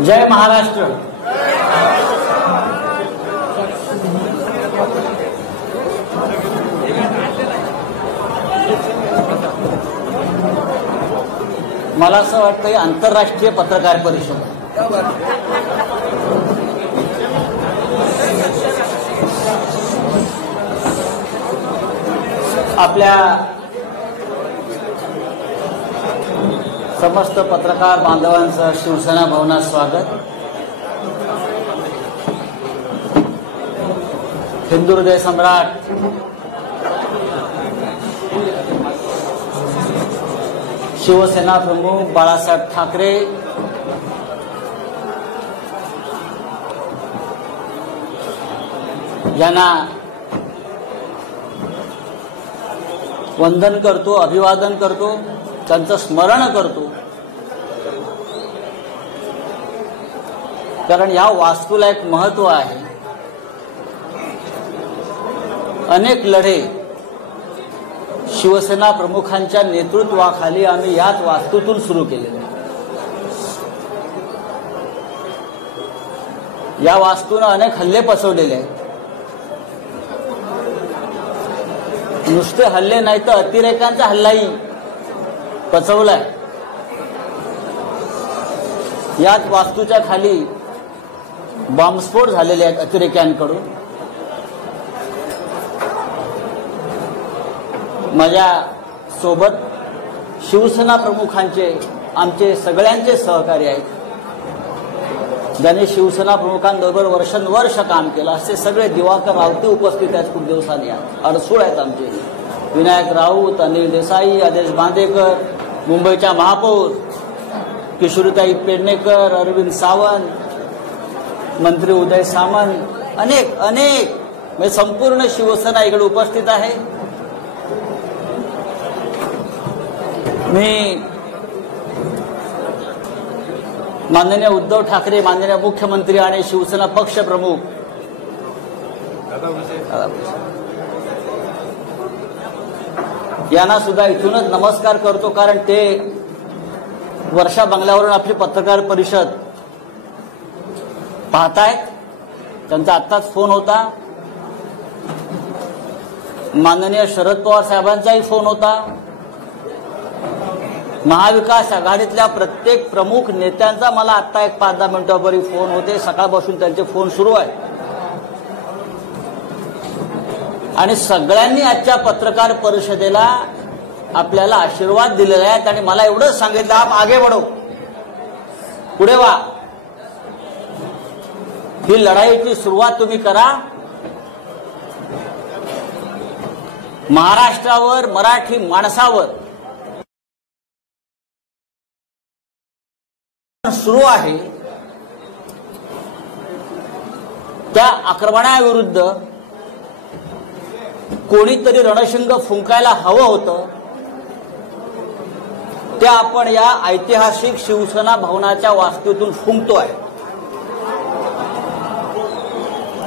जय महाराष्ट्र। मला असं वाटतं ही आंतरराष्ट्रीय पत्रकार परिषद आपल्या समस्त पत्रकार बांधवांचं शिवसेना भवनात स्वागत। हिंदू हृदय सम्राट शिवसेना प्रमुख बाळासाहेब ठाकरे यांना वंदन करतो, अभिवादन करतो, त्यांचं स्मरण करतो, कारण या वास्तूला एक महत्व आहे। अनेक लढे शिवसेना प्रमुखांच्या नेतृत्वाखाली आम्ही याच वास्तूतून सुरू केलेले। या वास्तूने अनेक हल्ले पचवलेले आहेत। नुसते हल्ले नाही तर अतिरेकांचा हल्लाही पचवलाय। याच वास्तूच्या खाली बॉम्बस्फोट झालेले आहेत अतिरेक्यांकडून। माझ्या सोबत शिवसेना प्रमुखांचे आमचे सगळ्यांचे सहकारी आहेत, ज्यांनी शिवसेना प्रमुखांबरोबर वर्षानुवर्ष काम केलं। असे सगळे दिवाकर रावते उपस्थित आहेत खूप दिवसांनी। अडसूळ आहेत आमचे विनायक राऊत, अनिल देसाई, आदेश बांदेकर, मुंबईच्या महापौर किशोरीताई पेडणेकर, अरविंद सावंत, मंत्री उदय सामंत, अनेक म्हणजे संपूर्ण शिवसेना इकडे उपस्थित आहे। मी माननीय उद्धव ठाकरे, माननीय मुख्यमंत्री आणि शिवसेना पक्ष प्रमुख यांना सुद्धा इथूनच नमस्कार करतो, कारण ते वर्षा बंगल्यावरून आपली पत्रकार परिषद पाहतायत। त्यांचा आत्ताच फोन होता, माननीय शरद पवार साहेबांचाही फोन होता, महाविकास आघाडीतल्या प्रत्येक प्रमुख नेत्यांचा मला आता एक 5-10 मिनिटांपूर्वी फोन होते। सकाळपासून त्यांचे फोन सुरू आहेत आणि सगळ्यांनी आजच्या पत्रकार परिषदेला आपल्याला आशीर्वाद दिलेले आहेत आणि मला एवढंच सांगितलं, आप आगे बढ़ो, पुढे वा, ही लढाईची सुरुवात तुम्ही करा। महाराष्ट्रावर, मराठी माणसावर सुरू आहे त्या आक्रमणाविरुद्ध कोणीतरी रणशिंग फुंकायला हवं होतं। ते आपण या ऐतिहासिक शिवसेना भवनाच्या वास्तूतून फुंकतोय।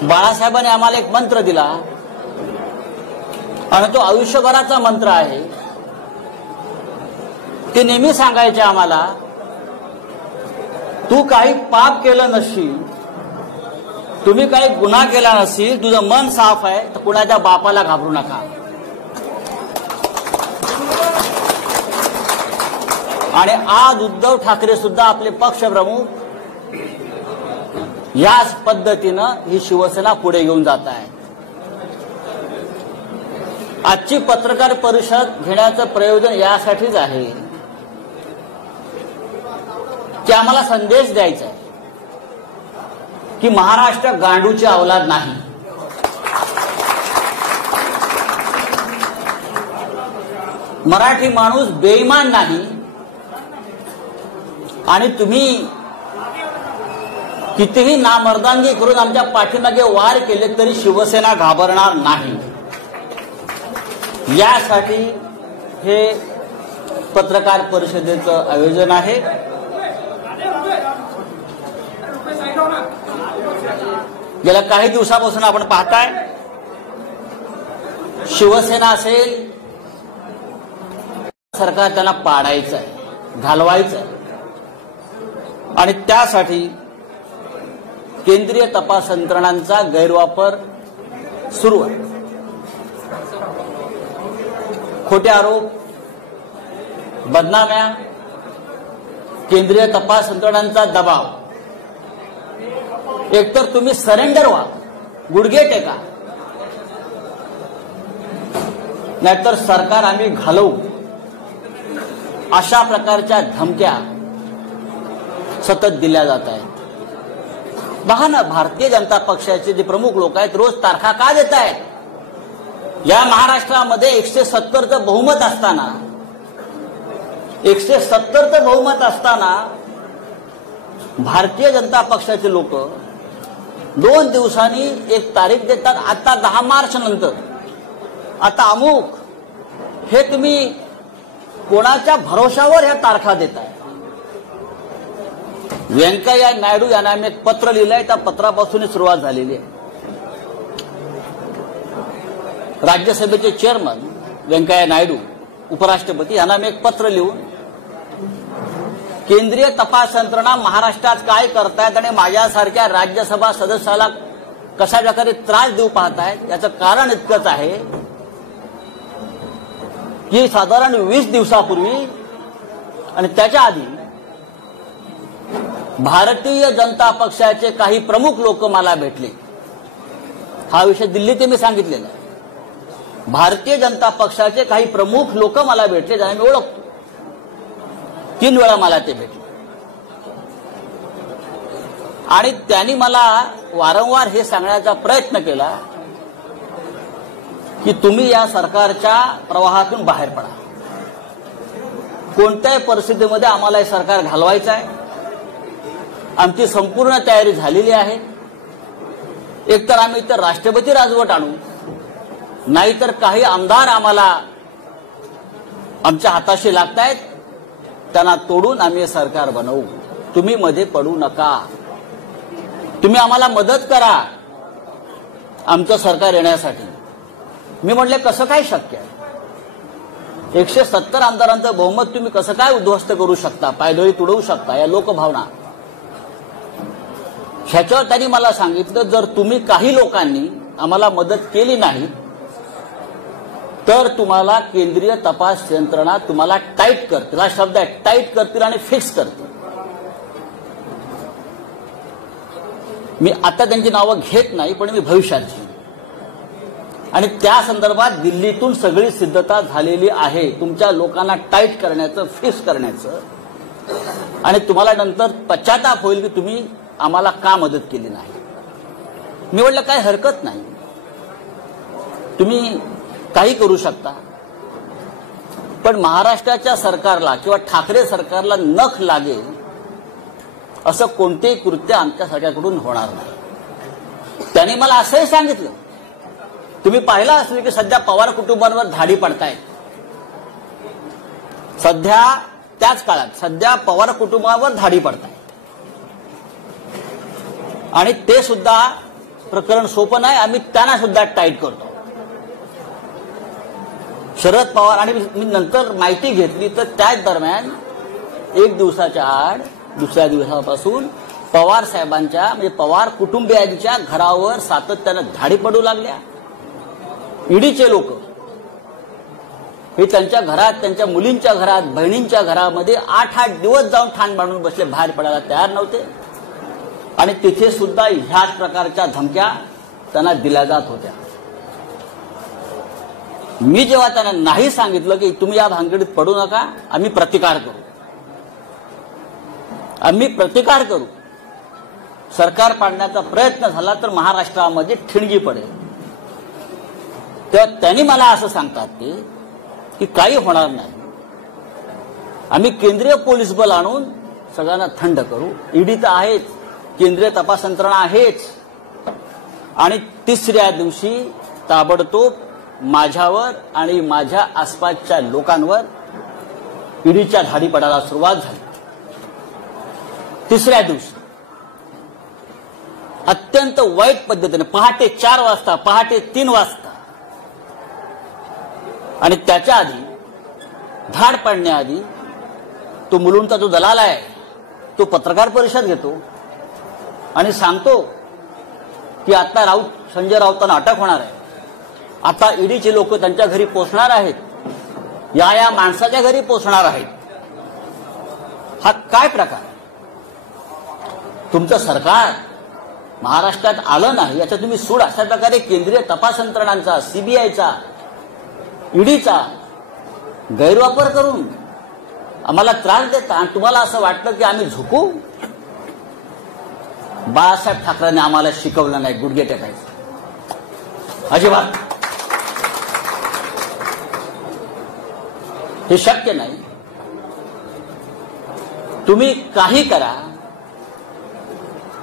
बाळासाहेबांनी आम्हाला एक मंत्र दिला आणि तो आयुष्यभराचा मंत्र आहे। ते नेहमी सांगायचे आम्हाला, तू काही पाप केलं नसशील, तुम्ही काही गुन्हा केला नसेल, तुझं मन साफ आहे तर कुणाच्या बापाला घाबरू नका। आणि आज उद्धव ठाकरे सुद्धा आपले पक्षप्रमुख याच पद्धतीनं ही शिवसेना पुढे घेऊन जात आहे। आजची पत्रकार परिषद घेण्याचं प्रयोजन यासाठीच आहे की आम्हाला संदेश द्यायचा आहे की महाराष्ट्र गांडूची औलाद नाही। मराठी माणूस बेईमान नाही आणि तुम्ही कितीही नामर्दांगी करून आमच्या पाठीमागे वार केले तरी शिवसेना घाबरणार नाही। यासाठी हे पत्रकार परिषदेचं आयोजन आहे। गेल्या काही दिवसापासून आपण पाहताय, शिवसेना असेल, सरकार त्यांना पाडायचं आहे, घालवायचं आहे आणि त्यासाठी केंद्रीय तपास यंत्रणांचा गैरवापर सुरू आहे. खोटे आरोप, बदनाम्या, केंद्रीय तपास यंत्रणांचा दबाव. एकतर तुम्ही सरेंडर व्हा, गुडघे टेका, नाहीतर सरकार आम्ही घालवू, अशा प्रकारच्या धमक्या सतत दिल्या जात आहेत. पहा ना, भारतीय जनता पक्षाचे जे प्रमुख लोक आहेत रोज तारखा का देत आहेत? या महाराष्ट्रामध्ये 170चं बहुमत असताना 170चं बहुमत असताना भारतीय जनता पक्षाचे लोक 2 दिवसांनी एक तारीख देतात. आता 10 मार्च नंतर, आता अमुक, हे तुम्ही कोणाच्या भरोशावर ह्या तारखा देताय? व्यंकय्या नायडू यांना आम्ही एक पत्र लिहिलंय, त्या पत्रापासून सुरुवात झालेली आहे. राज्यसभेचे चेअरमन व्यंकय्या नायडू, उपराष्ट्रपती यांना मी एक पत्र लिहून केंद्रीय तपास यंत्रणा महाराष्ट्रात काय करतायत आणि माझ्यासारख्या राज्यसभा सदस्याला कशा प्रकारे त्रास देऊ पाहतायत याचं कारण इतकंच आहे की साधारण 20 दिवसापूर्वी आणि त्याच्या आधी भारतीय जनता पक्षाचे काही प्रमुख लोक मला भेटले. हा विषय दिल्लीत मी सांगितलेला आहे. भारतीय जनता पक्षाचे काही प्रमुख लोक मला भेटले, ज्यांना मी ओळखतो. 3 वेळा मला ते भेटले आणि त्यांनी मला वारंवार हे सांगण्याचा प्रयत्न केला की तुम्ही या सरकारच्या प्रवाहातून बाहेर पडा. कोणत्याही परिस्थितीमध्ये आम्हाला हे सरकार घालवायचं आहे. आमची संपूर्ण तयारी झालेली आहे. एकतर आम्ही इतर राष्ट्रपती राजवट आणू, नाहीतर काही आमदार आम्हाला आमच्या हाताशी लागतायत, त्यांना तोडून आम्ही हे सरकार बनवू. तुम्ही मध्ये पडू नका. तुम्ही आम्हाला मदत करा आमचं सरकार येण्यासाठी. मी म्हटले कसं काय शक्य आहे? 170 आमदारांचं बहुमत तुम्ही कसं काय उद्ध्वस्त करू शकता, पायदळी तुडवू शकता? या लोकभावना. ह्याच्यावर त्यांनी मला सांगितलं, जर तुम्ही काही लोकांनी आम्हाला मदत केली नाही तर तुम्हाला केंद्रीय तपास यंत्रणा तुम्हाला टाईट करतील. हा शब्द आहे, टाईट करतील आणि फिक्स करतील. मी आता त्यांची नावं घेत नाही, पण मी भविष्याची. आणि त्या संदर्भात दिल्लीतून सगळी सिद्धता झालेली आहे तुमच्या लोकांना टाईट करण्याचं, फिक्स करण्याचं. आणि तुम्हाला नंतर पश्चाताप होईल की तुम्ही आम्हाला का मदत केली नाही. मी म्हटलं काय हरकत नाही, तुम्ही काही करू शकता, पण महाराष्ट्राच्या सरकारला किंवा ठाकरे सरकारला नख लागेल असं कोणतेही कृत्य आमच्या सरकारकडून होणार नाही. त्यांनी मला असंही सांगितलं, तुम्ही पाहिलं असेल की सध्या पवार कुटुंबांवर धाडी पडतायत. सध्या त्याच काळात सध्या पवार कुटुंबावर धाडी पडतायत आणि ते सुद्धा प्रकरण सोपं नाही. आम्ही त्यांना सुद्धा टाईट करतो. शरद पवार आणि मी नंतर माहिती घेतली तर त्याच दरम्यान 1 दिवसाच्या आड दुसऱ्या दिवसापासून पवार साहेबांच्या म्हणजे पवार कुटुंबियांच्या घरावर सातत्यानं धाडी पडू लागल्या. ईडीचे लोक हे त्यांच्या घरात, त्यांच्या मुलींच्या घरात, बहिणींच्या घरामध्ये 8-8 दिवस जाऊन ठाण बांधून बसले, बाहेर पडायला तयार नव्हते. आणि तिथे सुद्धा ह्याच प्रकारच्या धमक्या त्यांना दिल्या जात होत्या. मी जेव्हा त्यांना नाही सांगितलं की तुम्ही या भानगडीत पडू नका, आम्ही प्रतिकार करू, आम्ही प्रतिकार करू, सरकार पाडण्याचा प्रयत्न झाला तर महाराष्ट्रामध्ये ठिणगी पडेल, तेव्हा त्यांनी मला असं सांगतात ते की काही होणार नाही, आम्ही केंद्रीय पोलीस बल आणून सगळ्यांना थंड करू. ईडी तर आहेच, केंद्रीय तपास यंत्रणा आहेच. आणि तिसऱ्या दिवशी ताबडतोब माझ्यावर आणि माझ्या आसपासच्या लोकांवर ईडीच्या धाडी पडायला सुरुवात झाली. तिसऱ्या दिवशी अत्यंत वाईट पद्धतीने पहाटे 4 वाजता, पहाटे 3 वाजता आणि त्याच्या आधी धाड पडण्याआधी तो मुलुंडचा जो दलाल आहे तो पत्रकार परिषद घेतो आणि सांगतो की आता संजय राऊतांना अटक होणार आहे, आता ईडीचे लोक त्यांच्या घरी पोहोचणार आहेत, या माणसाच्या घरी पोहोचणार आहेत. हा काय प्रकार? तुमचं सरकार महाराष्ट्रात आलं नाही याचा तुम्ही सूड अशा प्रकारे केंद्रीय तपास यंत्रणांचा, सीबीआयचा, ईडीचा गैरवापर करून आम्हाला त्रास देता आणि तुम्हाला असं वाटतं की आम्ही झुकू? बाळासाहेब ठाकरेंनी आम्हाला शिकवलं नाही गुडघे टेकायचं, अजिबात. हे शक्य नाही. तुम्ही काही करा,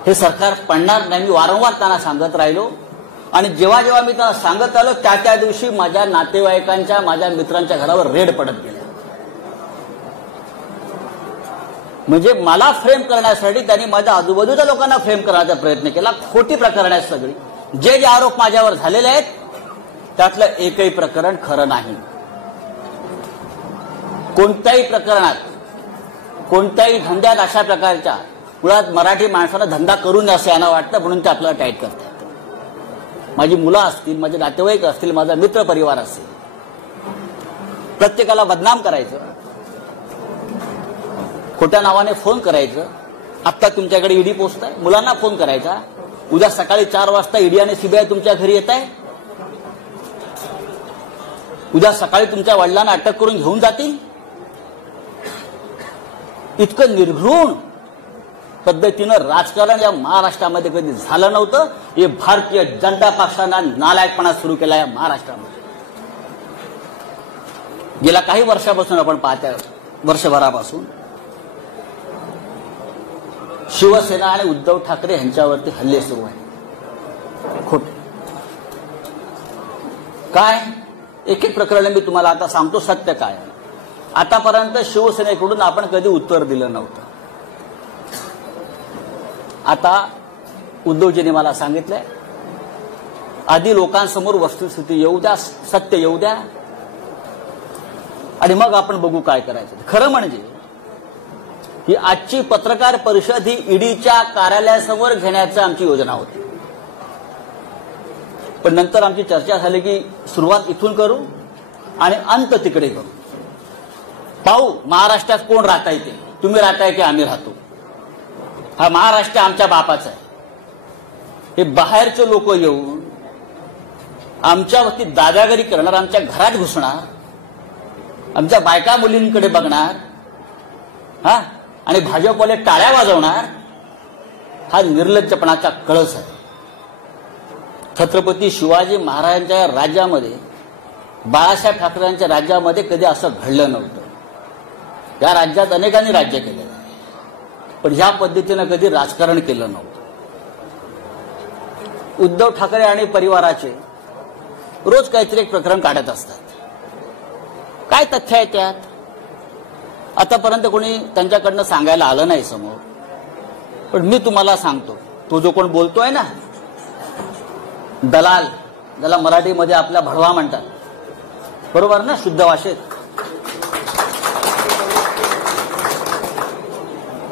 हे सरकार पडणार नाही. मी वारंवार त्यांना सांगत राहिलो आणि जेव्हा जेव्हा मी त्यांना सांगत आलो त्या दिवशी माझ्या नातेवाईकांच्या, माझ्या मित्रांच्या घरावर रेड पडत गेल्या. म्हणजे मला फ्रेम करण्यासाठी त्यांनी माझ्या आजूबाजूच्या लोकांना फ्रेम करण्याचा प्रयत्न केला. खोटी प्रकरण आहेत सगळी. जे आरोप माझ्यावर झालेले आहेत त्यातलं एकही प्रकरण खरं नाही. कोणत्याही प्रकरणात, कोणत्याही धंद्यात अशा प्रकारच्या मुळात मराठी माणसानं धंदा करू नये असं यांना वाटतं, म्हणून ते आपल्याला टाईट करतात. माझी मुलं असतील, माझे नातेवाईक असतील, माझा मित्र परिवार असेल, प्रत्येकाला बदनाम करायचं, खोट्या नावाने फोन करायचं. आत्ता तुमच्याकडे ईडी पोहोचताय, मुलांना फोन करायचा, उद्या सकाळी 4 वाजता ईडी आणि सीबीआय तुमच्या घरी येत आहे, उद्या सकाळी तुमच्या वडिलांना अटक करून घेऊन जातील. इतकं निर्घृण पद्धतीनं राजकारण या महाराष्ट्रामध्ये कधी झालं नव्हतं. हे भारतीय जनता पक्षानं नालायकपणा सुरू केला या महाराष्ट्रामध्ये. गेल्या काही वर्षापासून आपण पाहतोय, वर्षभरापासून शिवसेना आणि उद्धव ठाकरे यांच्यावरती हल्ले सुरू आहेत. खोटे काय? एक एक प्रकरण मी तुम्हाला आता सांगतो. सत्य काय? आतापर्यंत शिवसेनेकडून आपण कधी उत्तर दिलं नव्हतं. आता उद्धवजींनी मला सांगितलंय, आधी लोकांसमोर वस्तुस्थिती येऊ द्या, सत्य येऊ द्या, आणि मग आपण बघू काय करायचं. खरं म्हणजे ही आजची पत्रकार परिषद ही ईडीच्या कार्यालयासमोर घेण्याची आमची योजना होती. पण नंतर आमची चर्चा झाली की सुरुवात इथून करू आणि अंत तिकडे करू. पाहू महाराष्ट्रात कोण राहता येते, तुम्ही राहताय की आम्ही राहतो. हा महाराष्ट्र आमच्या बापाचा आहे. हे बाहेरचे लोक येऊन आमच्यावरती दादागिरी करणार, आमच्या घरात घुसणार, आमच्या बायका मुलींकडे बघणार, हा, आणि भाजपवाले टाळ्या वाजवणार, हा निर्लज्जपणाचा कळस आहे. छत्रपती शिवाजी महाराजांच्या राज्यामध्ये, बाळासाहेब ठाकरेंच्या राज्यामध्ये कधी असं घडलं नव्हतं. या राज्यात अनेकांनी राज्य केलं, पण ह्या पद्धतीनं कधी राजकारण केलं नव्हतं. उद्धव ठाकरे आणि परिवाराचे रोज काहीतरी एक प्रकरण काढत असतात. काय तथ्य आहे त्यात? आतापर्यंत कोणी त्यांच्याकडनं सांगायला आलं नाही समोर. पण मी तुम्हाला सांगतो, तो जो कोण बोलतोय ना, दलाल, ज्याला मराठीमध्ये आपल्या भडवा म्हणतात, बरोबर ना, शुद्ध भाषेत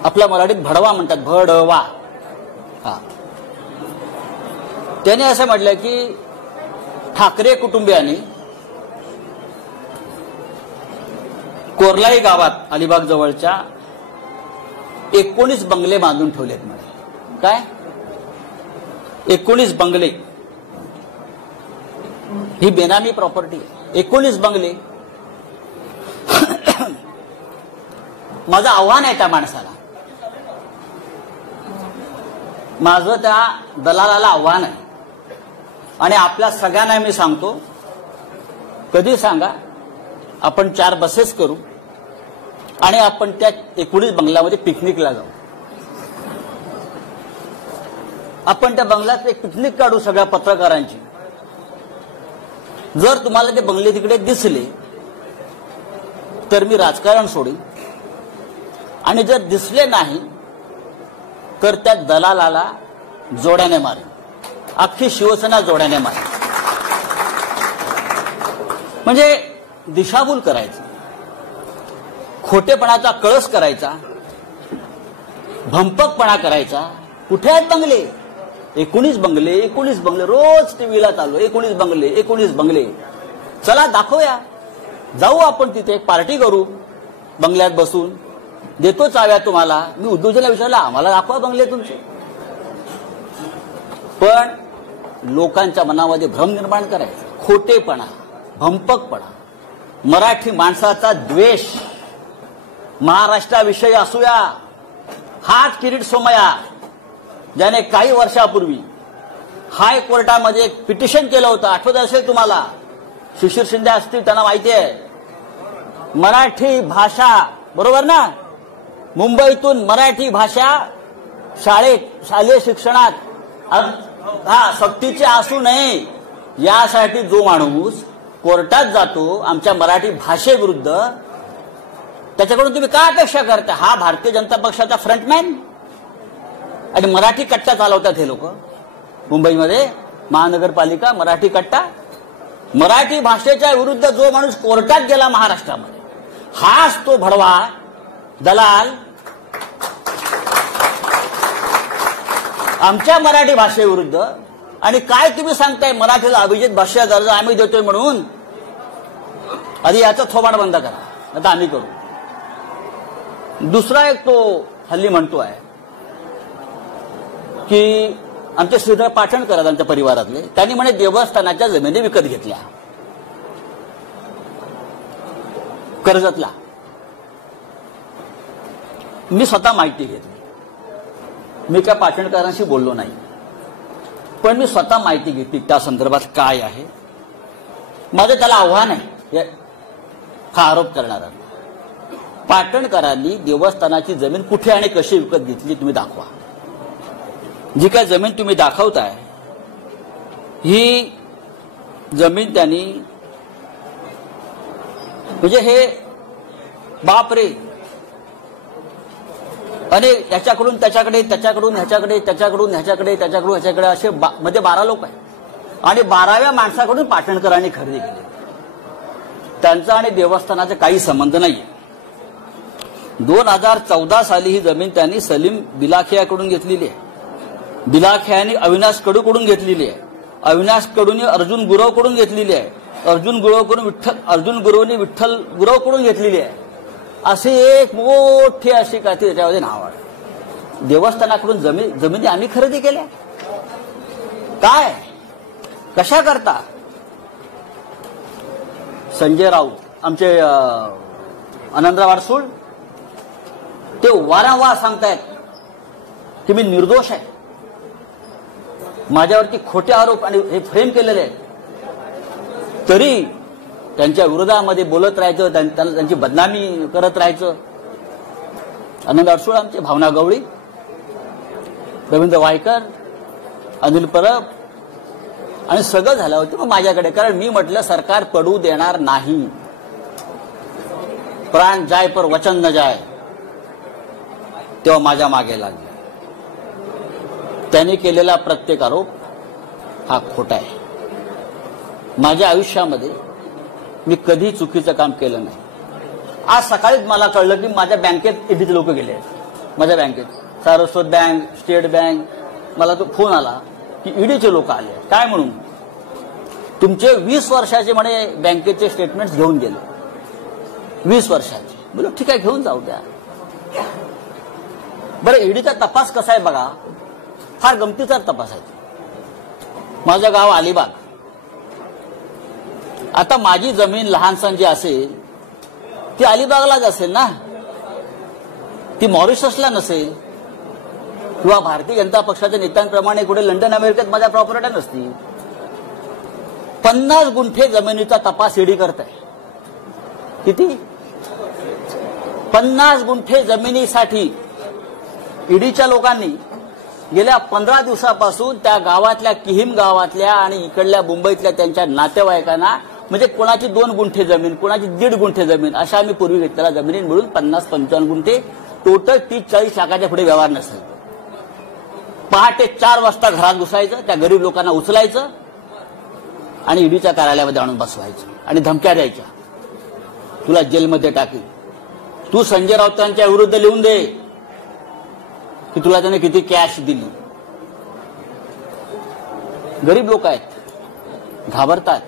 आपल्या मराठीत भडवा म्हणतात, भडवा. हा, त्याने असं म्हटलं की ठाकरे कुटुंबियांनी कोरलाई गावात, अलिबाग जवळच्या 19 बंगले बांधून ठेवलेत म्हणे. काय? 19 बंगले. ही बेनामी प्रॉपर्टी. 19 बंगले. माझं आव्हान आहे त्या माणसाला, माझं त्या दलालाला आव्हान आहे, आणि आपल्या सगळ्यांना मी सांगतो, कधी सांगा आपण 4 बसेस करू आणि आपण त्या 19 बंगल्यामध्ये पिकनिकला जाऊ. आपण त्या बंगल्यात एक पिकनिक काढू सगळ्या पत्रकारांची. जर तुम्हाला ते बंगले तिकडे दिसले तर मी राजकारण सोडीन, आणि जर दिसले नाही तर त्या दलालाला जोड्याने मारेन. अख्खी शिवसेना जोड्याने मारेन. म्हणजे दिशाभूल करायची, खोटेपणाचा कळस करायचा, भंपकपणा करायचा. कुठे आहेत बंगले? 19 बंगले 19 बंगले रोज टीव्हीला चालू 19 बंगले 19 बंगले. चला दाखवूया, जाऊ आपण तिथे एक पार्टी करू बंगल्यात बसून, देतो चाव्या तुम्हाला. मी उद्धवजीला विचारलं आम्हाला दाखवा बंगले तुमचे. पण लोकांच्या मनामध्ये भ्रम निर्माण करायचा, खोटेपणा, भंपकपणा, मराठी माणसाचा द्वेष, महाराष्ट्राविषयी असूया. हाच किरीट सोमय्या ज्याने काही वर्षापूर्वी हायकोर्टामध्ये एक पिटिशन केलं होतं, आठवत असेल तुम्हाला, शिशिर शिंदे असतील त्यांना माहिती आहे. मराठी भाषा, बरोबर ना, मुंबईतून मराठी भाषा शालेय शिक्षणात सक्तीचे असू नये यासाठी जो माणूस कोर्टात जातो आमच्या मराठी भाषेविरुद्ध, त्याच्याकडून तुम्ही काय अपेक्षा करता? हा भारतीय जनता पक्षाचा फ्रंटमॅन आणि मराठी कट्टा चालवतात हे लोक मुंबईमध्ये, महानगरपालिका मराठी कट्टा. मराठी भाषेच्या विरुद्ध जो माणूस कोर्टात गेला महाराष्ट्रामध्ये, हाच तो भडवा दलाल आमच्या मराठी भाषेविरुद्ध. आणि काय तुम्ही सांगताय मराठीला अभिजित भाषा दर्जा आम्ही देतोय म्हणून? आधी याचं थोबाड बंद करा, आता आम्ही करू. दुसरा एक तो हल्ली म्हणतो आहे की आमचे श्रीधर पाटणकर आमच्या परिवारातले, त्यांनी म्हणे देवस्थानाच्या जमिनी विकत घेतल्या कर्जतला. मी स्वतः माहिती घेतली, मी काय पाटणकरांशी बोललो नाही, पण मी स्वतः माहिती घेतली त्या संदर्भात काय आहे. माझं त्याला आव्हान आहे हा आरोप करणारा. पाटणकरांनी देवस्थानाची जमीन कुठे आणि कशी विकत घेतली तुम्ही दाखवा. जी काय जमीन तुम्ही दाखवताय ही जमीन त्यांनी, म्हणजे हे बापरे, आणि याच्याकडून त्याच्याकडे, त्याच्याकडून ह्याच्याकडे, त्याच्याकडून ह्याच्याकडे, त्याच्याकडून ह्याच्याकडे, असे मध्ये 12 लोक आहेत. आणि 12व्या माणसाकडून पाटणकरांनी खरेदी केली. त्यांचा आणि देवस्थानाचा काही संबंध नाहीये. 2014 साली ही जमीन त्यांनी सलीम बिलाखियाकडून घेतलेली आहे. बिलाखियाने अविनाश कडूकडून घेतलेली आहे. अविनाश कडूने अर्जुन गुरवकडून घेतलेली आहे. अर्जुन गुरवने विठ्ठल गुरवकडून घेतलेली आहे. अशी एक मोठी अशी काय त्याच्यामध्ये नाव आहे. देवस्थानाकडून जमिनी आम्ही खरेदी केल्या. काय कशा करता? संजय राऊत आमचे आनंदराव अडसूळ ते वारंवार सांगतायत की मी निर्दोष आहे, माझ्यावरती खोटे आरोप आणि हे फ्रेम केलेले आहेत, तरी त्यांच्या विरोधामध्ये बोलत राहायचं, त्यांची बदनामी करत राहायचं. आनंद अडसूळ आमचे, भावना गवळी, रवींद्र वायकर, अनिल परब आणि सगळं झालं होतं मग माझ्याकडे. कारण मी म्हटलं सरकार पडू देणार नाही, प्राण जाय पर वचन न जाय. तेव्हा माझ्या मागे लागले. त्यांनी केलेला प्रत्येक आरोप हा खोटा आहे. माझ्या आयुष्यामध्ये मी कधी चुकीचं काम केलं नाही. आज सकाळीच मला कळलं की माझ्या बँकेत ईडीचे लोक गेले आहेत. माझ्या बँकेत सारस्वत बँक, स्टेट बँक, मला तो फोन आला की ईडीचे लोक आले. काय म्हणून? तुमचे 20 वर्षाचे म्हणे बँकेचे स्टेटमेंट्स घेऊन गेले. 20 वर्षाचे. बोलो ठीक आहे, घेऊन जाऊ द्या. बरं, ईडीचा तपास कसा आहे बघा, फार गमतीचा तपास आहे. माझं गाव अलिबाग. आता माझी जमीन लहानसण जी असेल ती अलिबागलाच असेल ना, ती मॉरिशसला नसेल, किंवा भारतीय जनता पक्षाच्या नेत्यांप्रमाणे कुठे लंडन अमेरिकेत माझ्या प्रॉपर्ट्या नसतील. 50 गुंठे जमिनीचा तपास ईडी करत आहे. किती? 50 गुंठे जमिनीसाठी ईडीच्या लोकांनी गेल्या 15 दिवसापासून त्या गावातल्या, किहीम गावातल्या आणि इकडल्या मुंबईतल्या त्यांच्या नातेवाईकांना, म्हणजे कोणाची 2 गुंठे जमीन, कोणाची 1.5 गुंठे जमीन, अशा आम्ही पूर्वी घेतलेल्या जमिनी मिळून 50-55 गुंठे, टोटल 30-40 लाखाच्या पुढे व्यवहार नसेल. पहाटे 4 वाजता घरात घुसायचं, त्या गरीब लोकांना उचलायचं आणि ईडीच्या कार्यालयामध्ये आणून बसवायचं आणि धमक्या द्यायच्या, तुला जेलमध्ये टाकेल, तू संजय राऊतांच्या विरुद्ध लिहून दे की तुला त्याने किती कॅश दिली. गरीब लोक आहेत, घाबरतात.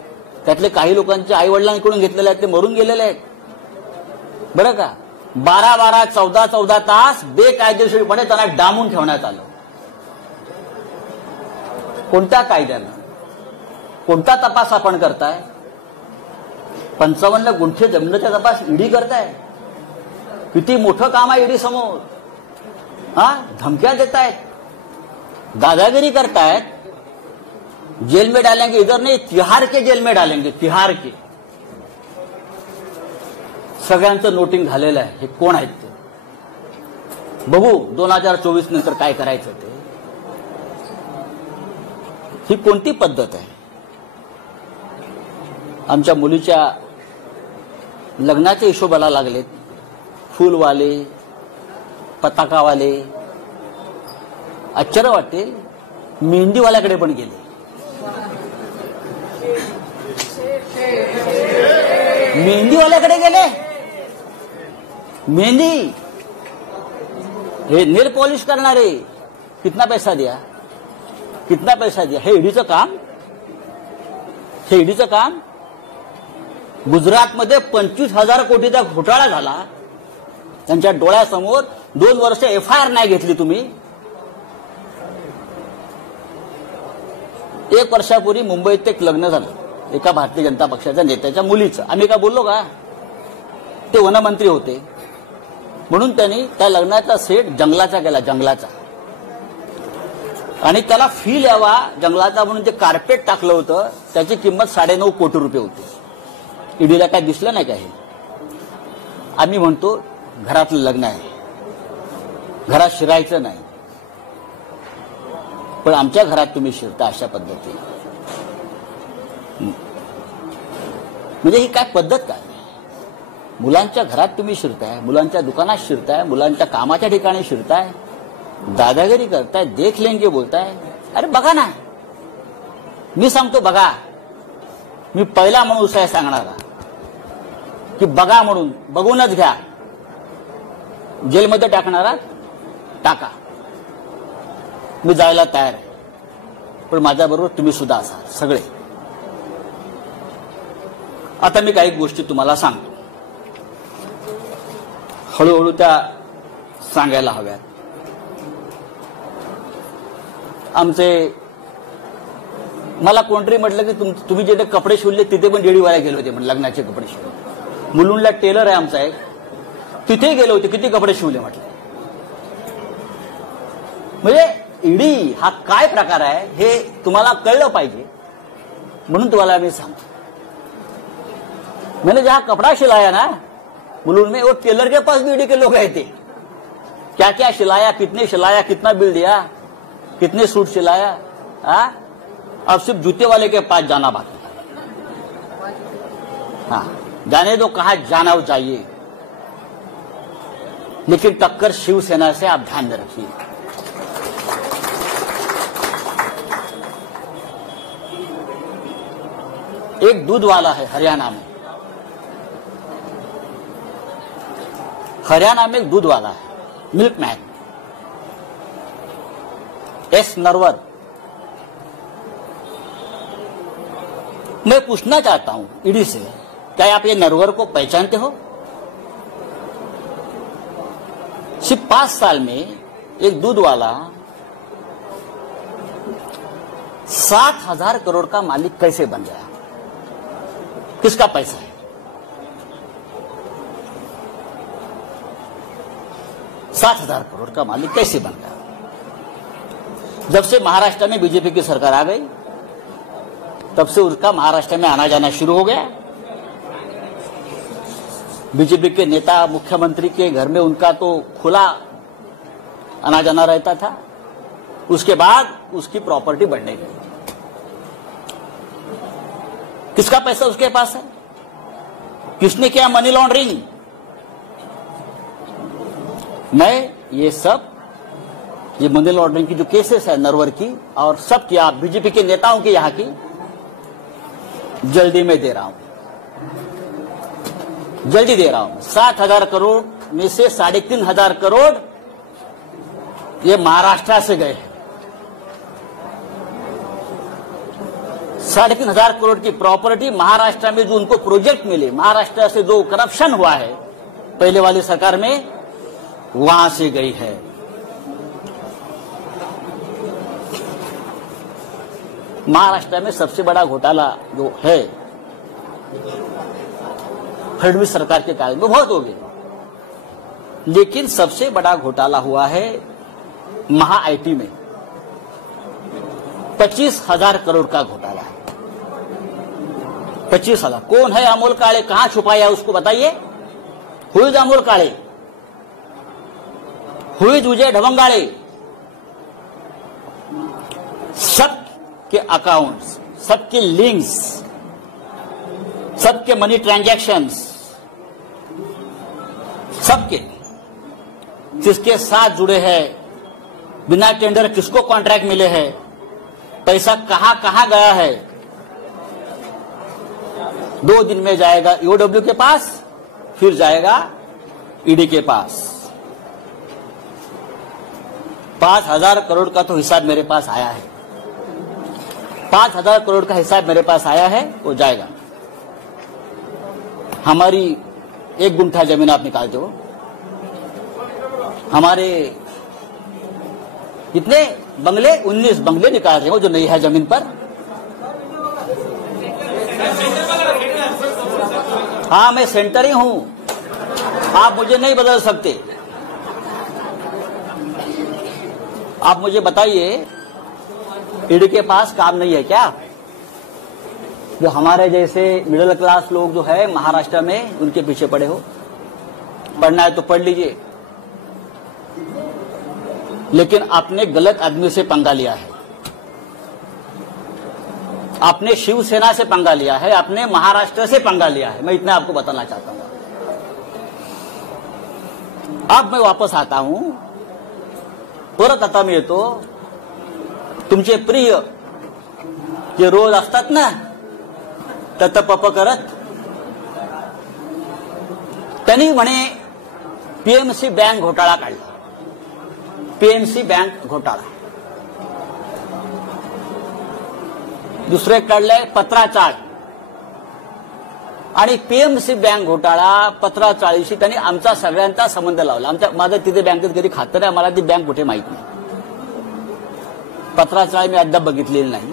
त्यातले काही लोकांचे आई वडिलांकडून घेतलेले आहेत, ते मरून गेलेले आहेत बरं का. 12-12, 14-14 तास बेकायदेशीरपणे त्यांना डांबून ठेवण्यात आलं. कोणत्या कायद्यानं? कोणता तपास आपण करताय? 55 गुंठे जमिनीचा तपास ईडी करताय. किती मोठं काम आहे ईडी समोर. धमक्या देतायत, दादागिरी करतायत. जेल में डालेंगे, इधर नहीं तिहार के जेल में डालेंगे, तिहार के. सगळ्यांचं नोटिंग झालेलं आहे. हे कोण आहेत ते बघू 2024 नंतर काय करायचं ते. ही कोणती पद्धत आहे? आमच्या मुलीच्या लग्नाच्या हिशोबाला लागलेत. फुलवाले, पताकावाले. आश्चर्य वाटेल, मेहंदीवाल्याकडे पण गेले. मेहंदीवाल्याकडे गेले. मेहंदी, हे नेल पॉलिश करणारे. कितना पैसा दिया, कितना पैसा दिया? हे ईडीचं काम. हे ईडीचं काम. गुजरातमध्ये 25,000 कोटीचा घोटाळा झाला. त्यांच्या डोळ्यासमोर 2 वर्ष FIR नाही घेतली तुम्ही. 1 वर्षापूर्वी मुंबईत एक लग्न झालं एका भारतीय जनता पक्षाच्या नेत्याच्या मुलीचं. आम्ही का बोललो का? ते वनमंत्री होते म्हणून त्यांनी त्या लग्नाचा सेट जंगलाचा केला, जंगलाचा. आणि त्याला फील यावा जंगलाचा म्हणून ते कार्पेट टाकलं होतं. त्याची किंमत 9.5 कोटी रुपये होती. ईडीला काय दिसलं नाही का? हे आम्ही म्हणतो घरातलं लग्न आहे, घरात शिरायचं नाही. पण आमच्या घरात तुम्ही शिरता अशा पद्धतीने. म्हणजे ही काय पद्धत काय? मुलांच्या घरात तुम्ही शिरताय, मुलांच्या दुकानात शिरताय, मुलांच्या कामाच्या ठिकाणी शिरताय, दादागिरी करताय, देख लेंगे बोलताय. अरे बघा ना, मी सांगतो बघा. मी पहिला माणूस आहे सांगणारा की बघा म्हणून. बघूनच घ्या. जेलमध्ये टाकणारा टाका, मी जायला तयार आहे. पण माझ्याबरोबर तुम्ही सुद्धा असाल सगळे. आता मी काही गोष्टी तुम्हाला सांगतो, हळूहळू त्या सांगायला हव्यात. मला कोणतरी म्हटलं की तुम्ही जे कपडे शिवले तिथे पण डेडीवाला गेले होते म्हणजे लग्नाचे कपडे शिवले. मुलुंडला टेलर आहे आमचा एक, तिथे गेले होते. किती कपडे शिवले म्हटलं. म्हणजे ईडी हा काय प्रकार आहे हे तुम्हाला कळलं पाहिजे म्हणून तुम्हाला मी सांगतो. मैंने जहां कपड़ा सिलाया ना मुलुंड में, वो टेलर के पास भी ईडी के लोग आए थे. क्या क्या सिलाया, कितने सिलाया, कितना बिल दिया, कितने सूट सिलाया. अब सिर्फ जूते वाले के पास जाना बाकी. हाँ, जाने दो कहां जाना चाहिए, लेकिन टक्कर शिवसेना से आप ध्यान में रखिए. एक दूध वाला है हरियाणा में. हरियाणा में एक दूध वाला है, मिल्कमैन, एस नरवर. मैं पूछना चाहता हूं ईडी से, क्या आप ये नरवर को पहचानते हो? सिर्फ 5 साल में एक दूध वाला 7,000 करोड़ का मालिक कैसे बन गया? किसका पैसा है? 7,000 करोड़ का मालिक कैसे बन गया? जब से महाराष्ट्र में बीजेपी की सरकार आ गई तब से उसका महाराष्ट्र में आना जाना शुरू हो गया. बीजेपी के नेता मुख्यमंत्री के घर में उनका तो खुला आना जाना रहता था. उसके बाद उसकी प्रॉपर्टी बढ़ने लगी. किसका पैसा उसके पास है? किसने किया मनी लॉन्ड्रिंग? मैं ये मनी लॉन्ड्रिंग की जो केसेस है नरवर की और सब की, आप बीजेपी के नेताओं की यहां की जल्दी में दे रहा हूं, जल्दी दे रहा हूं. 7,000 करोड़ में से 3,500 करोड़ ये महाराष्ट्र से गए हैं. 3,500 करोड़ की प्रॉपर्टी महाराष्ट्र में जो उनको प्रोजेक्ट मिले, महाराष्ट्र से जो करप्शन हुआ है पहले वाली सरकार में, वहां से गई है। महाराष्ट्र में सबसे बड़ा घोटाला जो है फडणवीस सरकार के काल में, बहुत हो गए, लेकिन सबसे बड़ा घोटाला हुआ है महा आईटी में। 25,000 करोड़ का घोटाला है। 25,000। कौन है अमोल काळे? कहां छुपाया उसको बताइए। Who is Amol Kale? Who is Vijay Dhawangale? सबके अकाउंट्स, सबके लिंक्स, सबके मनी ट्रांजैक्शंस, सबके किसके साथ जुड़े हैं, बिना टेंडर किसको कॉन्ट्रैक्ट मिले हैं, पैसा कहां कहां गया है। 2 दिन में जाएगा ईओडब्ल्यू के पास, फिर जाएगा ईडी के पास। 5,000 करोड़ का तो हिसाब मेरे पास आया है। 5,000 करोड़ का हिसाब मेरे पास आया है, वो जाएगा। हमारी 1 गुंठा जमीन आप निकालते हो, हमारे कितने बंगले, 19 बंगले निकाल रहे हो जो नहीं है जमीन पर। हाँ, मैं सेंटर ही हूं, आप मुझे नहीं बदल सकते। आप मुझे बताइए, ईडी के पास काम नहीं है क्या? जो हमारे जैसे मिडिल क्लास लोग जो है महाराष्ट्र में, उनके पीछे पड़े हो। पढ़ना है तो पढ़ लीजिए, लेकिन आपने गलत आदमी से पंगा लिया है। आपने शिवसेना से पंगा लिया है, आपने महाराष्ट्र से पंगा लिया है। मैं इतना आपको बताना चाहता हूं। अब मैं वापस आता हूं, परत आता मी येतो। तुमचे प्रिय जे रोज असतात ना ततपप करत, त्यांनी म्हणे पीएमसी बँक घोटाळा काढला। पीएमसी बँक घोटाळा, दुसरे काढलंय पत्राचाळ, आणि पीएमसी बँक घोटाळा पत्राचाळीशी त्यांनी आमचा सगळ्यांचा संबंध लावला। माझं तिथे बँकेत कधी खातं नाही, मला ती बँक कुठे माहित नाही। पत्राचाळ मी अद्याप बघितलेली नाही।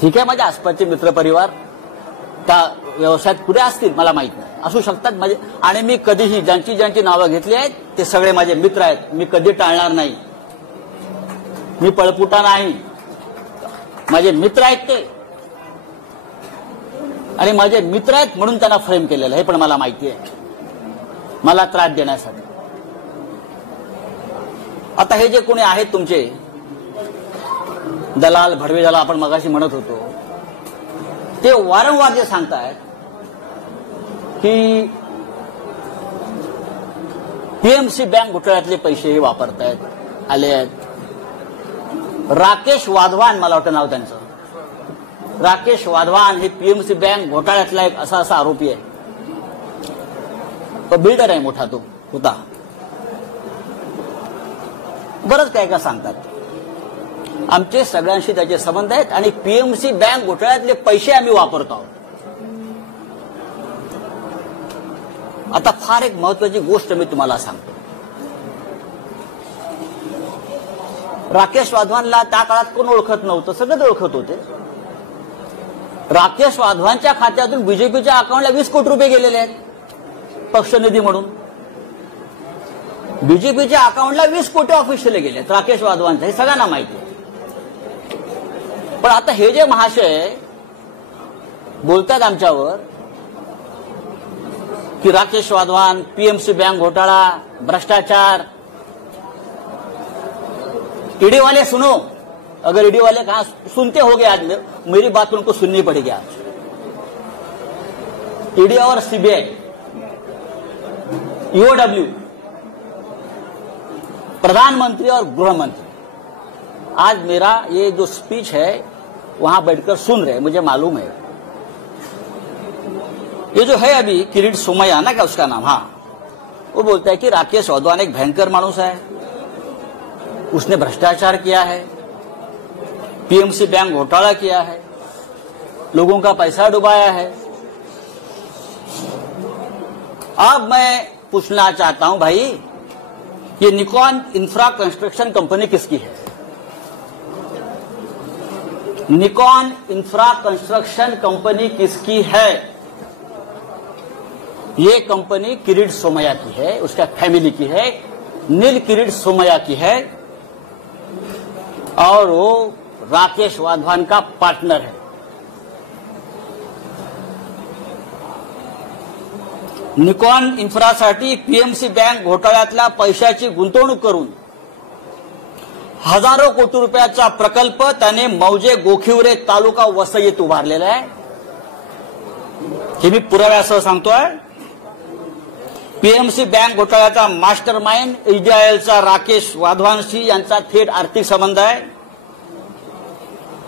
ठीक आहे, माझ्या आसपासचे मित्रपरिवार त्या व्यवसायात कुठे असतील मला माहित नाही, असू शकतात माझे। आणि मी कधीही ज्यांची ज्यांची नावं घेतली आहेत ते सगळे माझे मित्र आहेत, मी कधी टाळणार नाही। मी पळपुटा नाही, माझे मित्र आहेत ते, आणि माझे मित्र आहेत म्हणून त्यांना फ्रेम केलेलं, हे पण मला माहिती आहे, मला त्रास देण्यासाठी। आता हे जे कोणी आहेत तुमचे दलाल, भडवे, ज्याला आपण मगाशी म्हणत होतो, ते वारंवार जे सांगतायत की पीएमसी बँक घोटाळ्यातले पैसे हे वापरतायत, आले आहेत। राकेश वाधवान, मला वाटतं नाव त्यांचं, राकेश वाधवान हे पीएमसी बँक घोटाळ्यातला एक असा आरोपी आहे। तो बिल्डर आहे मोठा, तो होता। बरंच काय काय सांगतात, आमचे सगळ्यांशी त्याचे संबंध आहेत, आणि पीएमसी बँक घोटाळ्यातले पैसे आम्ही वापरतो आहोत। आता फार एक महत्वाची गोष्ट मी तुम्हाला सांगतो। राकेश वाधवानला त्या काळात कोण ओळखत नव्हतं, सगळेच ओळखत होते। राकेश वाधवानच्या खात्यातून बीजेपीच्या अकाउंटला 20 कोटी रुपये गेलेले आहेत पक्षनिधी म्हणून। बीजेपीच्या अकाउंटला 20 कोटी ऑफिशियली गेले आहेत राकेश वाधवानच्या, हे सगळ्यांना माहिती आहे। पण आता हे जे महाशय बोलतात आमच्यावर कि राकेश वाधवान, पीएमसी बैंक घोटाला, भ्रष्टाचार, ईडी वाले सुनो, अगर ईडी वाले कहां सुनते होगे आज, मेरी बात उनको सुननी पड़ेगी आज। ईडी और सीबीआई, ईओडब्ल्यू, प्रधानमंत्री और गृह मंत्री आज मेरा ये जो स्पीच है वहां बैठकर सुन रहे, मुझे मालूम है। ये जो है अभी किरीट सोमैया ना, क्या उसका नाम, हाँ, वो बोलता है कि राकेश वाधवान एक भयंकर मानुस है, उसने भ्रष्टाचार किया है, पीएमसी बैंक घोटाला किया है। लोगों का पैसा डुबाया है। अब मैं पूछना चाहता हूं भाई, ये निकॉन इंफ्रा कंस्ट्रक्शन कंपनी किसकी है? निकॉन इंफ्रा कंस्ट्रक्शन कंपनी किसकी है? ये कंपनी किरीट सोमैया की है, उसका फैमिली की है, नील किरीट सोमैया की है, और वो राकेश वाधवान का पार्टनर है। निकॉन इन्फ्रासाठी पीएमसी बँक घोटाळ्यातल्या पैशाची गुंतवणूक करून हजारो कोटी रुपयाचा प्रकल्प त्याने मौजे गोखिवरे तालुका वसईत उभारलेला आहे। हे मी पुराव्यासह सांगतोय। पीएमसी बँक घोटाळ्याचा मास्टर माइंड एचडीआयएलचा राकेश वाधवानशी यांचा थेट आर्थिक संबंध आहे।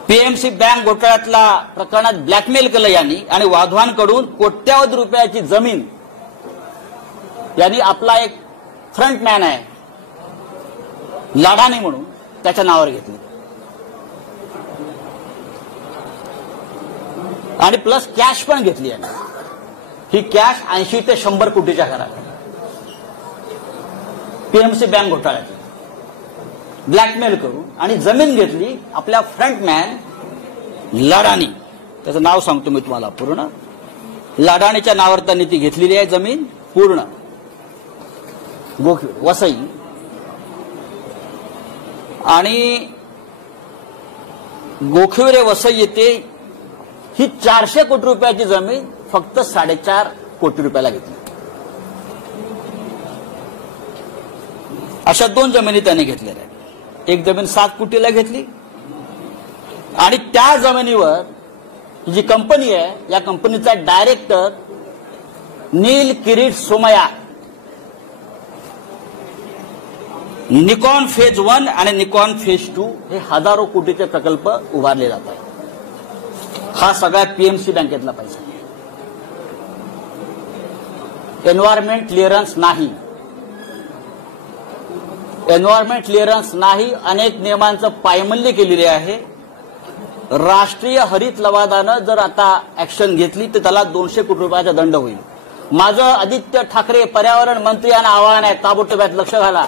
पीएमसी बँक घोटाळ्यातल्या प्रकरणात ब्लॅकमेल केलं यांनी आणि वाधवानकडून कोट्यावधी रुपयाची जमीन यांनी आपला एक फ्रंटमॅन आहे लाडानी म्हणून त्याच्या नावावर घेतली आणि प्लस कॅश पण घेतली आहे। ही कॅश 80 ते 100 कोटीच्या घरात पीएमसी बँक घोटाळ्यात ब्लॅकमेल करून आणि जमीन घेतली आपल्या फ्रंटमॅन लाडानी। त्याचं नाव सांगतो मी तुम्हाला पूर्ण। लाडानीच्या नावावर त्यांनी ती घेतलेली आहे जमीन पूर्ण वसई, आणि गोखिवरे वसई येथे ही 400 कोटी रुपयाची जमीन फक्त 4.5 कोटी रुपयाला घेतली। अशा 2 जमिनी त्याने घेतलेल्या आहेत। एक जमीन 7 कोटीला घेतली आणि त्या जमिनीवर जी कंपनी आहे या कंपनीचा डायरेक्टर नील किरीट सोमैया निकॉन फेज 1 आणि निकॉन फेज 2 हे हजारो कोटीचे प्रकल्प उभारले जात आहेत। हा सगळा पीएमसी बँकेतला पैसा। एन्व्हायरमेंट क्लिअरन्स नाही, एन्व्हायरमेंट क्लिअरन्स नाही, अनेक नियमांचं पायमल्ली केलेली आहे। राष्ट्रीय हरित लवादानं जर आता ऍक्शन घेतली तर त्याला 200 कोटी रुपयाचा दंड होईल। माझं आदित्य ठाकरे पर्यावरण मंत्री यांना आवाहन आहे, ताबडतोब लक्ष घाला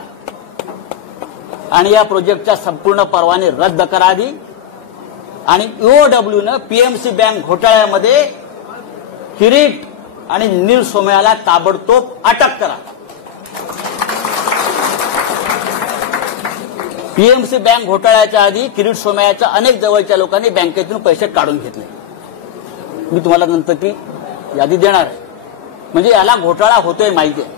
आणि या प्रोजेक्टच्या संपूर्ण परवाने रद्द करावी आणि ईओडब्ल्यूनं पीएमसी बँक घोटाळ्यामध्ये किरीट आणि नील सोमैयाला ताबडतोब अटक करा। पीएमसी बँक घोटाळ्याच्या आधी किरीट सोमैयाच्या अनेक जवळच्या लोकांनी बँकेतून पैसे काढून घेतले। मी तुम्हाला नंतर ती यादी देणार आहे। म्हणजे याला घोटाळा होतोय माहिती आहे।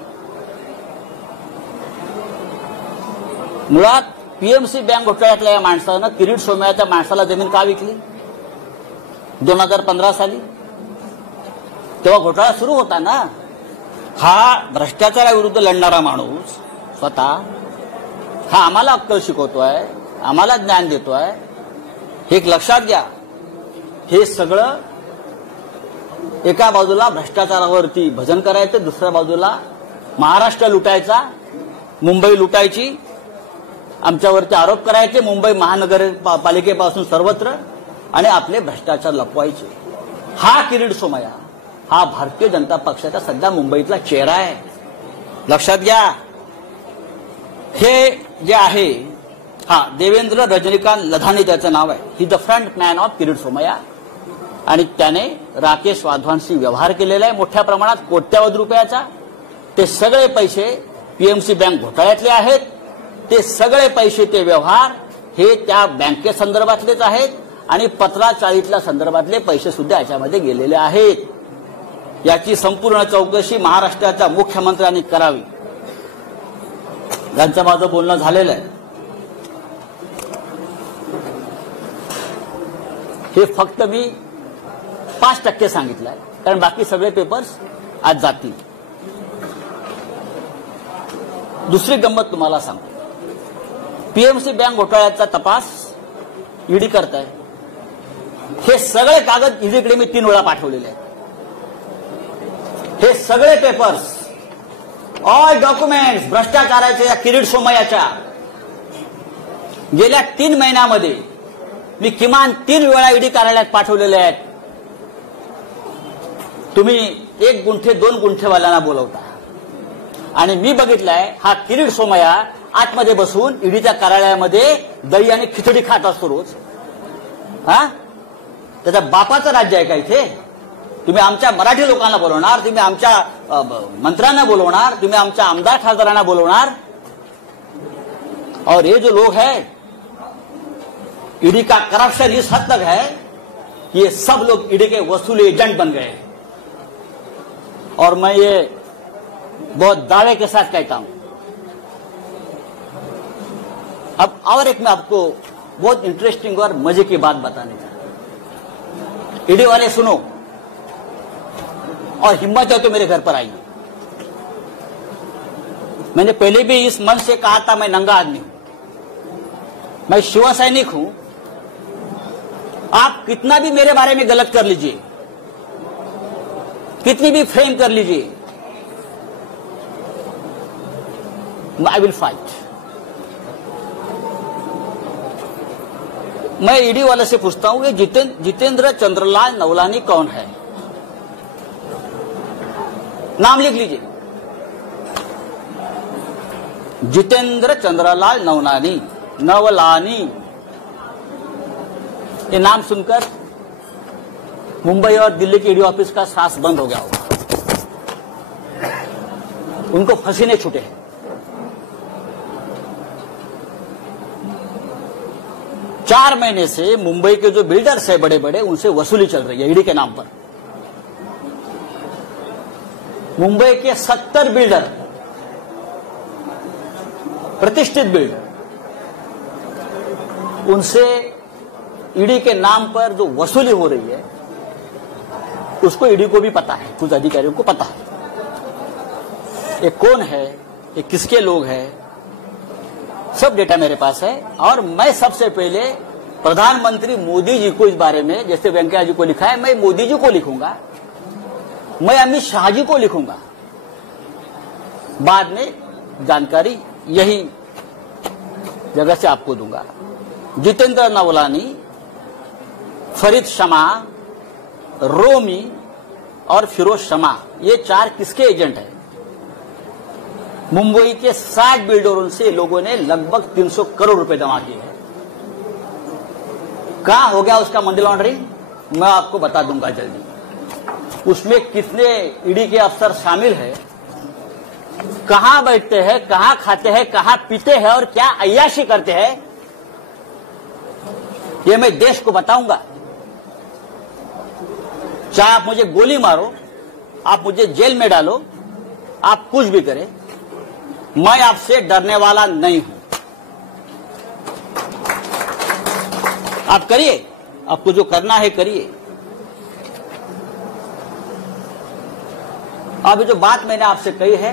मुळात पीएमसी बँक घोटाळ्यातल्या या माणसानं किरीट सोमैयाच्या माणसाला जमीन का विकली? 2015 साली तेव्हा घोटाळा सुरू होता ना। हा भ्रष्टाचाराविरुद्ध लढणारा माणूस स्वतः हा आम्हाला अक्कल शिकवतोय, आम्हाला ज्ञान देतोय। हे एक लक्षात घ्या। हे सगळं एका बाजूला भ्रष्टाचारावरती भजन करायचं, दुसऱ्या बाजूला महाराष्ट्र लुटायचा, मुंबई लुटायची, आमच्यावरती आरोप करायचे मुंबई महानगरपालिकेपासून सर्वत्र, आणि आपले भ्रष्टाचार लपवायचे। हा किरीट सोमैया हा भारतीय जनता पक्षाचा सध्या मुंबईतला चेहरा आहे, लक्षात घ्या। हे जे आहे हा देवेंद्र रजनीकांत लधानी त्याचं नाव आहे। He the front man of Kirit Somaiya, आणि त्याने राकेश वाधवानशी व्यवहार केलेला आहे मोठ्या प्रमाणात कोट्यावधी रुपयाचा। ते सगळे पैसे पीएमसी बँक घोटाळ्यातले आहेत। ते सगळे पैसे, ते व्यवहार हे त्या बँकेसंदर्भातलेच आहेत आणि पत्राचाळीतल्या संदर्भातले पैसे सुद्धा याच्यामध्ये गेलेले आहेत। याची संपूर्ण चौकशी महाराष्ट्राच्या मुख्यमंत्र्यांनी करावी, यांचं माझं बोलणं झालेलं आहे। हे फक्त मी 5% सांगितलंय, कारण बाकी सगळे पेपर्स आज जातील। दुसरी गंमत तुम्हाला सांगतो, पीएमसी बँक घोटाळ्याचा तपास ईडी करताय। हे सगळे कागद ईडीकडे मी 3 वेळा पाठवलेले आहेत। हे सगळे पेपर्स, ऑल डॉक्युमेंट्स भ्रष्टाचाराच्या या किरीट सोमैयाच्या गेल्या 3 महिन्यामध्ये मी किमान 3 वेळा ईडी कार्यालयात पाठवलेले आहेत। तुम्ही 1 गुंठे 2 गुंठेवाल्यांना बोलवता आणि मी बघितलंय हा किरीट सोमय्या आतमध्ये बसून ईडीच्या कार्यालयामध्ये दही आणि खिचडी खात असतो रोज. हा, त्याच्या बापाचं राज्य आहे का इथे? तुम्ही आमच्या मराठी लोकांना बोलवणार, तुम्ही आमच्या मंत्र्यांना बोलवणार, तुम्ही आमच्या आमदार खासदारांना बोलवणार. और ये जो लोग हैं, ईडी का करप्शन इस हद तक है कि ये सब लोग ईडी के वसूली एजेंट बन गए. और मैं ये बहुत दावे के साथ कहता हूं. अब और एक मैं आपको बहुत इंटरेस्टिंग और मजे की बात बताने जा रहा हूं. ईडी वाले सुनो और हिम्मत है तो मेरे घर पर आइए. मैंने पहले भी इस मंच से कहा था मैं नंगा आदमी हूं, मैं शिव सैनिक हूं. आप कितना भी मेरे बारे में गलत कर लीजिए, कितनी भी फ्रेम कर लीजिए, आई विल फाइट. मैं ईडी वाले से पूछता हूं कि जितेंद्र चंद्रलाल नवलानी कौन है? नाम लिख लीजिए, जितेंद्र चंद्रलाल नवलानी. ये नाम सुनकर मुंबई और दिल्ली के ईडी ऑफिस का सांस बंद हो गया होगा. उनको पसीने छूटे हैं. चार महीने से मुंबई के जो बिल्डर्स है बड़े बड़े, उनसे वसूली चल रही है ईडी के नाम पर. मुंबई के 70 बिल्डर, प्रतिष्ठित बिल्डर, उनसे ईडी के नाम पर जो वसूली हो रही है उसको ईडी को भी पता है, कुछ अधिकारियों को पता है. ये कौन है, ये किसके लोग हैं, सब डेटा मेरे पास है. और मैं सबसे पहले प्रधानमंत्री मोदी जी को इस बारे में, जैसे वेंकैया जी को लिखा है, मैं मोदी जी को लिखूंगा, मैं अमित शाह जी को लिखूंगा. बाद में जानकारी यही जगह से आपको दूंगा. जितेंद्र नवलानी, फरीद शमा, रोमी और फिरोज शमा, ये 4 किसके एजेंट हैं? मुंबई के 60 बिल्डरों से लोगों ने लगभग 300 करोड़ रुपए जमा किए हैं. कहां हो गया उसका मनी लॉन्ड्रिंग, मैं आपको बता दूंगा जल्दी. उसमें कितने ईडी के अफसर शामिल हैं, कहां बैठते हैं, कहां खाते हैं, कहां पीते हैं और क्या अय्याशी करते हैं, ये मैं देश को बताऊंगा. चाहे आप मुझे गोली मारो, आप मुझे जेल में डालो, आप कुछ भी करें, मैं आपसे डरने वाला नहीं हूं. आप करिए, आपको जो करना है करिए. अब जो बात मैंने आपसे कही है,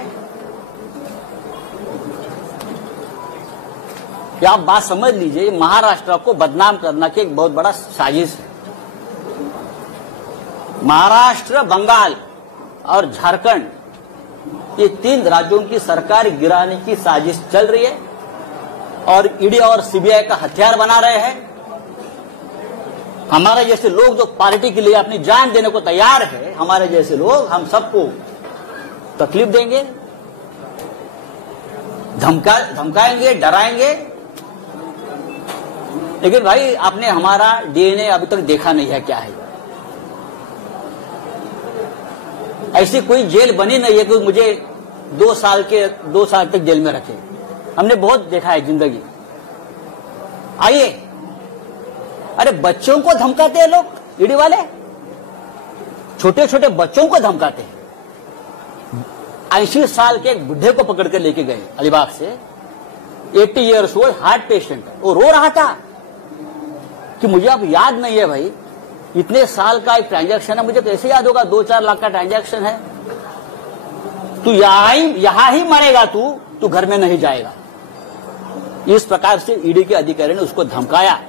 कि आप बात समझ लीजिए, महाराष्ट्र को बदनाम करना की एक बहुत बड़ा साजिश है. महाराष्ट्र, बंगाल और झारखंड, ये 3 राज्यों की सरकार गिराने की साजिश चल रही है और ईडी और सीबीआई का हथियार बना रहे हैं. हमारे जैसे लोग जो पार्टी के लिए अपनी जान देने को तैयार है, हमारे जैसे लोग, हम सबको तकलीफ देंगे, धमकाएंगे, डराएंगे. लेकिन भाई, आपने हमारा डीएनए अभी तक देखा नहीं है क्या है. ऐसी कोई जेल बनी नहीं है कि मुझे 2 साल तक जेल में रखे. हमने बहुत देखा है जिंदगी. आइए, अरे बच्चों को धमकाते हैं लोग, ईडी वाले छोटे छोटे बच्चों को धमकाते हैं. 80 साल के एक बुढ़े को पकड़ कर लेके गए अलीबाग से, 80 ईयर्स ओल्ड, हार्ट पेशेंट. वो रो रहा था कि मुझे अब याद नहीं है भाई, इतने साल का एक ट्रांजैक्शन है, मुझे कैसे याद होगा 2-4 लाख का ट्रांजैक्शन है. तू यहां ही मरेगा, तू घर में नहीं जाएगा. इस प्रकार से ईडी के अधिकारी ने उसको धमकाया.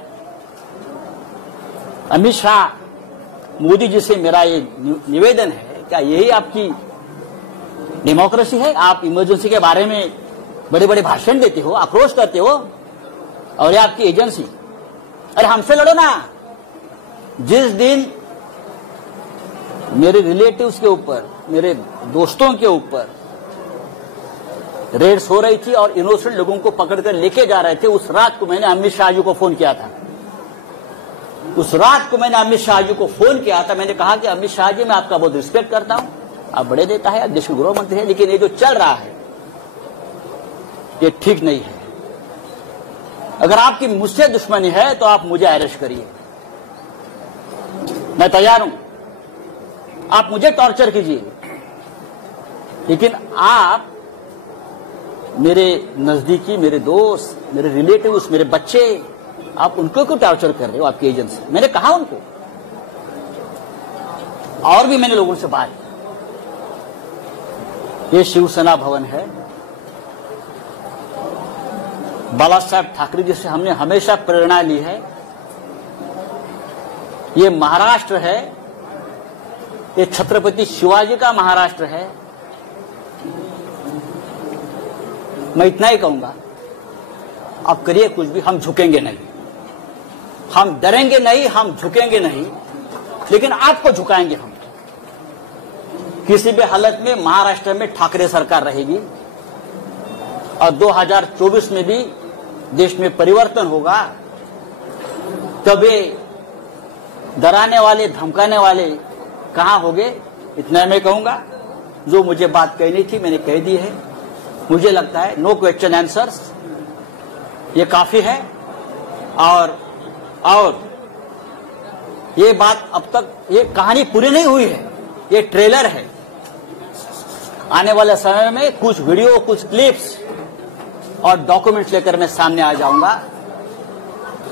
अमित शाह, मोदी जी से मेरा ये निवेदन है, क्या यही आपकी डेमोक्रेसी है? आप इमरजेंसी के बारे में बड़े बड़े भाषण देते हो, आक्रोश करते हो, और ये आपकी एजेंसी. अरे हमसे लड़ो ना. जिस दिन मेरे रिलेटिव्स के ऊपर, मेरे दोस्तों के ऊपर रेड्स हो रही थी और इनोसेंट लोगों को पकड़कर लेके जा रहे थे। उस रात को मैंने अमित शाह जी को फोन किया था। उस रात को मैंने अमित शाह जी को फोन किया था। मैंने कहा कि अमित शाह जी, मैं आपका बहुत रिस्पेक्ट करता हूं, आप बड़े नेता है, देश के गृह मंत्री है, लेकिन ये जो चल रहा है ये ठीक नहीं है। अगर आपकी मुझसे दुश्मनी है तो आप मुझे अरेस्ट करिए, मैं तैयार हूं, आप मुझे टॉर्चर कीजिए, लेकिन आप मेरे नजदीकी, मेरे दोस्त, मेरे रिलेटिव्स, मेरे बच्चे, आप उनको क्यों टॉर्चर कर रहे हो आपकी एजेंसी? मैंने कहा उनको, और भी मैंने लोगों से बात की। ये शिवसेना भवन है, बाला साहब ठाकरे जी से हमने हमेशा प्रेरणा ली है। ये महाराष्ट्र है, ये छत्रपति शिवाजी का महाराष्ट्र है। मैं इतना ही कहूंगा, आप करिए कुछ भी, हम झुकेंगे नहीं, हम डरेंगे नहीं, हम झुकेंगे नहीं, लेकिन आपको झुकाएंगे हम। किसी भी हालत में महाराष्ट्र में ठाकरे सरकार रहेगी और 2024 में भी देश में परिवर्तन होगा। कभी डराने वाले, धमकाने वाले कहां होंगे, इतना मैं कहूंगा। जो मुझे बात कहनी थी मैंने कह दी है। मुझे लगता है नो क्वेश्चन आंसर्स, ये काफी है। और ये बात अब तक, ये कहानी पूरी नहीं हुई है, ये ट्रेलर है। आने वाले समय में कुछ वीडियो, कुछ क्लिप्स और डॉक्यूमेंट्स लेकर मैं सामने आ जाऊंगा।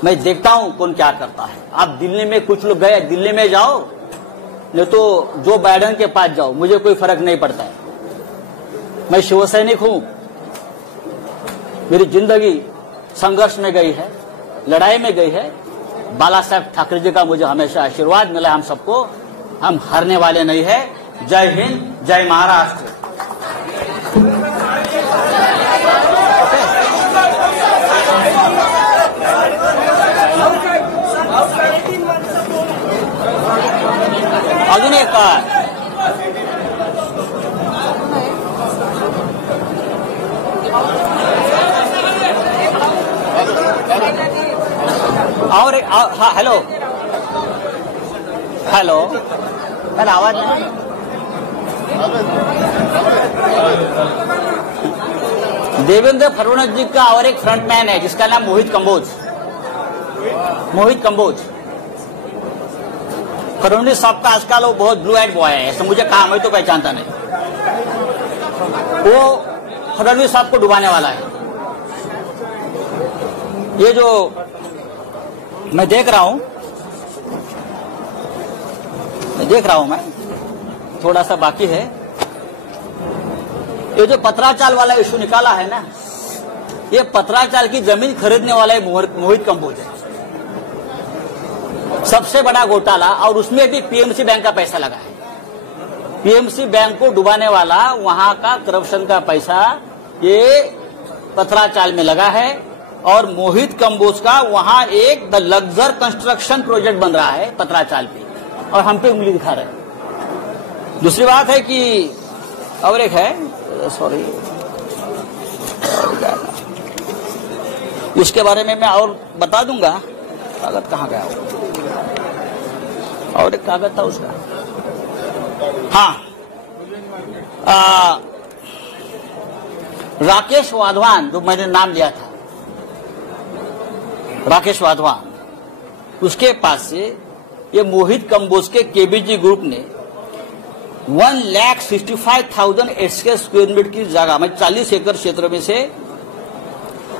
मैं देखता हूं कौन क्या करता है। आप दिल्ली में, कुछ लोग गए, दिल्ली में जाओ, नहीं तो जो बाइडेन के पास जाओ, मुझे कोई फर्क नहीं पड़ता है। मैं शिवसैनिक हूं, मेरी जिंदगी संघर्ष में गई है, लड़ाई में गई है। बाला साहब ठाकरे जी का मुझे हमेशा आशीर्वाद मिला, हम सबको, हम हारने वाले नहीं है। जय हिंद, जय महाराष्ट्र। अजून एक और हाँ, हेलो हेलो, मेरा आवाज नहीं। देवेंद्र फडणवीस जी का और एक फ्रंटमैन है जिसका नाम मोहित कंबोज। मोहित कंबोज, फडणवीस साहब का आजकल वो बहुत ब्लू आइड बॉय है, ऐसा मुझे कहा, मैं तो पहचानता नहीं। वो फडणवीस साहब को डुबाने वाला है। ये जो मैं देख रहा हूं, मैं थोड़ा सा बाकी है। ये जो पत्राचाल वाला इशू निकाला है ना, ये पत्राचाल की जमीन खरीदने वाला है मोहित कंबोज है। सबसे बड़ा घोटाला, और उसमें भी पीएमसी बैंक का पैसा लगा है। पीएमसी बैंक को डुबाने वाला, वहां का करप्शन का पैसा ये पत्राचाल में लगा है। और मोहित कंबोज का वहां एक द लग्जर कंस्ट्रक्शन प्रोजेक्ट बन रहा है पत्राचाल पे, और हम पे उंगली दिखा रहे हैं। दूसरी बात है कि और एक है, सॉरी, उसके बारे में मैं और बता दूंगा। कागज कहाँ गया? और एक कागज था उसका, हाँ, राकेश वाधवान, जो मैंने नाम लिया था, राकेश वाधवान, उसके पास से ये मोहित कंबोज के केबीजी ग्रुप ने 1,65,000 स्क्वायर मीटर की जगह में 40 एकड़ क्षेत्र में से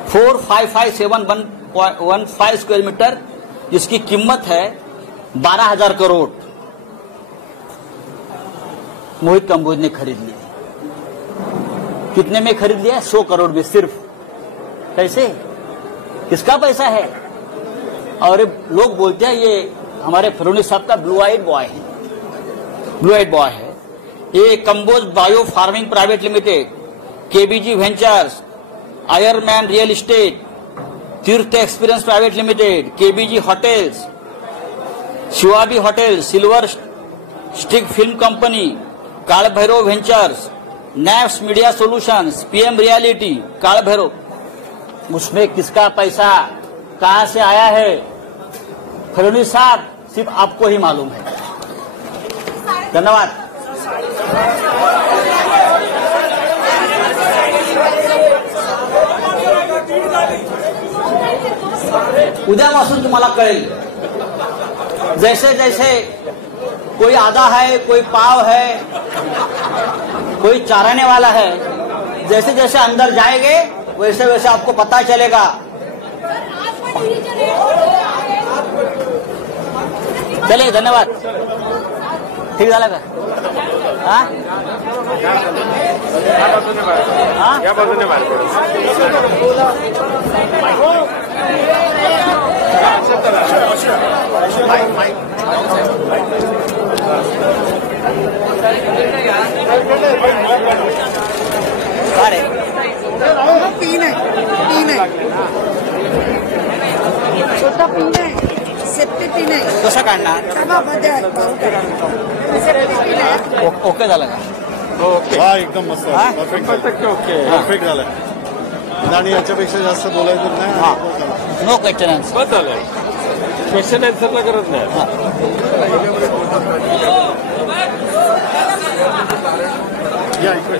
455,715 स्क्वायर मीटर, जिसकी कीमत है 12,000 करोड़, मोहित कंबोज ने खरीद लिया। कितने में खरीद लिया? 100 करोड़ में सिर्फ। कैसे? किसका पैसा है? और लोग बोलते हैं ये हमारे फडणवीस साहब का ब्लू आइड बॉय है, ब्लू आइड बॉय है। ये Kamboj bio farming private limited, KBG ventures, ironman real estate, Tirth experience private limited, KBG hotels, Shivabi hotel, silver stick film company, Kaal Bhairav ventures, naps media solutions, PM reality, Kaal Bhairav, उसमें किसका पैसा कहां से आया है फडणवीस साहब सिर्फ आपको ही मालूम है। धन्यवाद। उद्यापासून तुम्हाला कळेल, जैसे जैसे कोई आधा है, कोई पाव है, कोई चाराने वाला है, जैसे जैसे अंदर जाएंगे वैसे वैसे आपको पता चलेगा। चलिए, धन्यवाद। ठीक झालं का? हा? या बाजूने बाहेर अरे पीन आहे छोटा पीन आहे, सेफ्टी पीन आहे। कसं काढणार? ओके झालं का? ओके, हा एकदम मस्त हा? परफेक्ट ओके परफेक्ट झालाय आणि याच्यापेक्षा जास्त बोलायचं हा. नाही। No question answer. बस झालं, क्वेश्चन आन्सरला गरज नाही। या इकडे